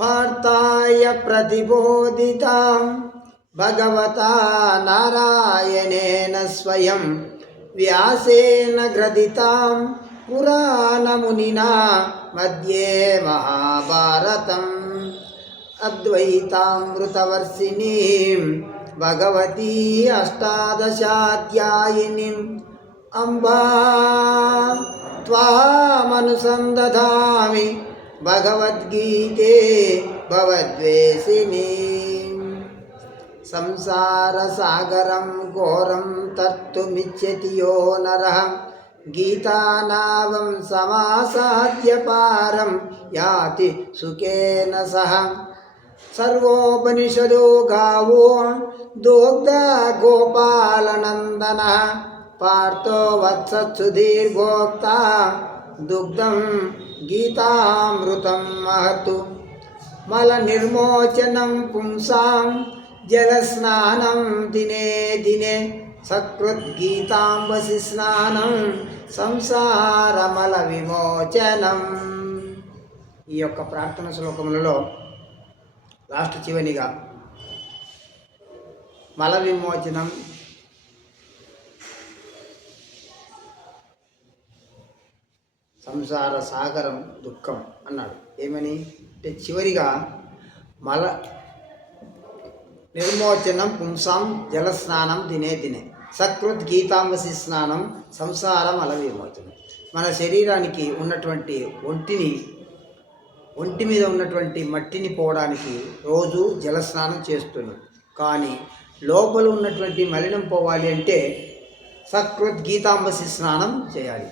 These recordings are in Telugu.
पार्थाय प्रतिबोधितां भगवता नारायणेन स्वयं व्यासेन ग्रथितां पुराणमुनिना मध्ये महाभारतम् अद्वैतामृतवर्षिणीं भगवती अष्टादशाध्यायिनीम् अम्बा त्वामनुसन्दधामि భగవద్గీతే భవద్వేషిని సంసారసాగరం ఘోరం తర్తుమిచ్చతి యో నర గీతానావం సమాసాద్య పారం యాతి సుఖేన సహ సర్వోపనిషదో గావో దోగ్ధ గోపాలనందన పార్థో వత్సత్సుదీర్ఘోక్త దుగ్ధం గీతామృతం మహతు మల నిర్మోచనం పుంసాం జలస్నానం దినే దినే సకృద్గీతాంబసి స్నానం సంసారమల విమోచనం ఈ యొక్క ప్రార్థన శ్లోకములలో లాస్ట్ చివనిగా మల విమోచనం సంసార సాగరం దుఃఖం అన్నాడు. ఏమని? అంటే చివరిగా మల నిర్మోచనం పుంసాం జలస్నానం దినే దినే. సకృత్ గీతాంబసి స్నానం సంసారం అల విమోచనం. మన శరీరానికి ఉన్నటువంటి ఒంటిని ఒంటి మీద ఉన్నటువంటి మట్టిని పోవడానికి రోజు జలస్నానం చేస్తున్నాం. కానీ లోపల ఉన్నటువంటి మలినం పోవాలి అంటే సకృత్ గీతాంబసి స్నానం చేయాలి.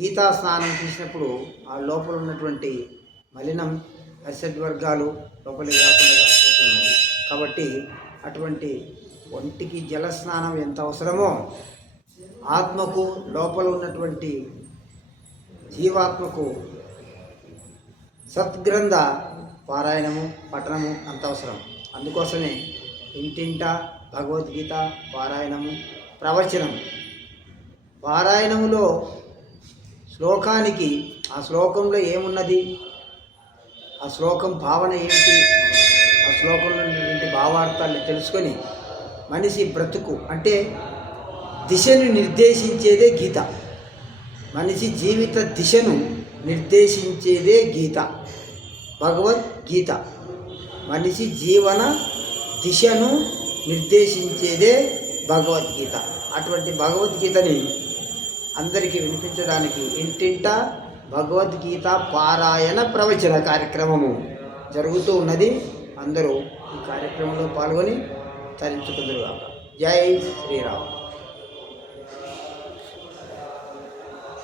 గీతా స్నానం చేసినప్పుడు ఆ లోపల ఉన్నటువంటి మలినం అసద్వర్గాలు లోపలికి రాకుండా పోతున్నది. కాబట్టి అటువంటి ఒంటికి జల స్నానం ఎంత అవసరమో ఆత్మకు లోపల ఉన్నటువంటి జీవాత్మకు సద్గ్రంథ పారాయణము పఠనము అంత అవసరం. అందుకోసమే ఇంటింట భగవద్గీత పారాయణము ప్రవచనం. పారాయణములో శ్లోకానికి ఆ శ్లోకంలో ఏమున్నది? ఆ శ్లోకం భావన ఏమిటి? ఆ శ్లోకంలో ఉన్నటువంటి భావార్థాలు తెలుసుకొని మనిషి బ్రతుకు అంటే దిశను నిర్దేశించేదే గీత. మనిషి జీవిత దిశను నిర్దేశించేదే గీత. భగవద్గీత. మనిషి జీవన దిశను నిర్దేశించేదే భగవద్గీత. అటువంటి భగవద్గీతని అందరికీ వినిపించడానికి ఇంటింట భగవద్గీత పారాయణ ప్రవచన కార్యక్రమము జరుగుతూ ఉన్నది. అందరూ ఈ కార్యక్రమంలో పాల్గొని తరించుకుందరు జై శ్రీరామ్.